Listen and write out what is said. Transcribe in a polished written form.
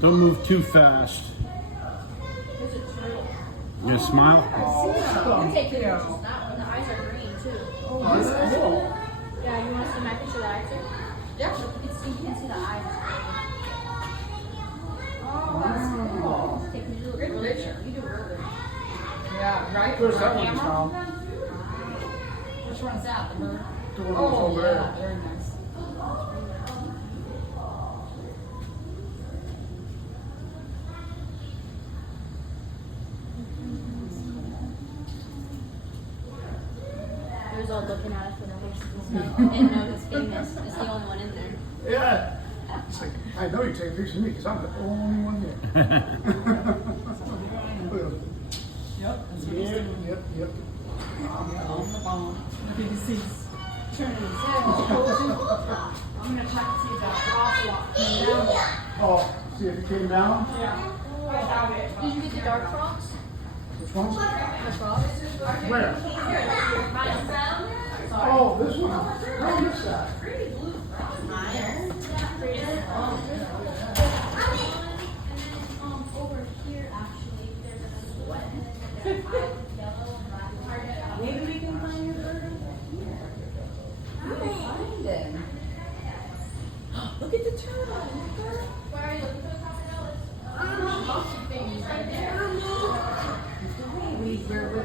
Don't move too fast. You gonna smile? You can take pictures of that one. The eyes are green too. Oh, that's cool. Yeah, you want us to map picture the eyes too? Yeah. You can see the eyes. Oh, that's cool. Take me to the good picture. You do real good. Yeah, right? Where's that one Camera? from? Which one's that? The bird? The one Oh, over yeah, there. very nice. He was all looking at us with our faces and stuff. Didn't know he's famous. He's the only one in there. Yeah. It's like, I know you take pictures of me because I'm the only one there. Yep, that's what he's Yep, doing. yep, yep. Yeah, on the phone. Look at he's turning his head. I'm gonna check to see if that crosswalk came down. Oh, see if it came down? Yeah. I doubt it. Did you get the dark frogs? Which one? The frogs? Where? Oh, this one. Oh, this side. Over here, actually, there's a sweat. Maybe we can find your bird over here. How do they find him? Look at the turtle. Where are you looking for the crocodiles? We're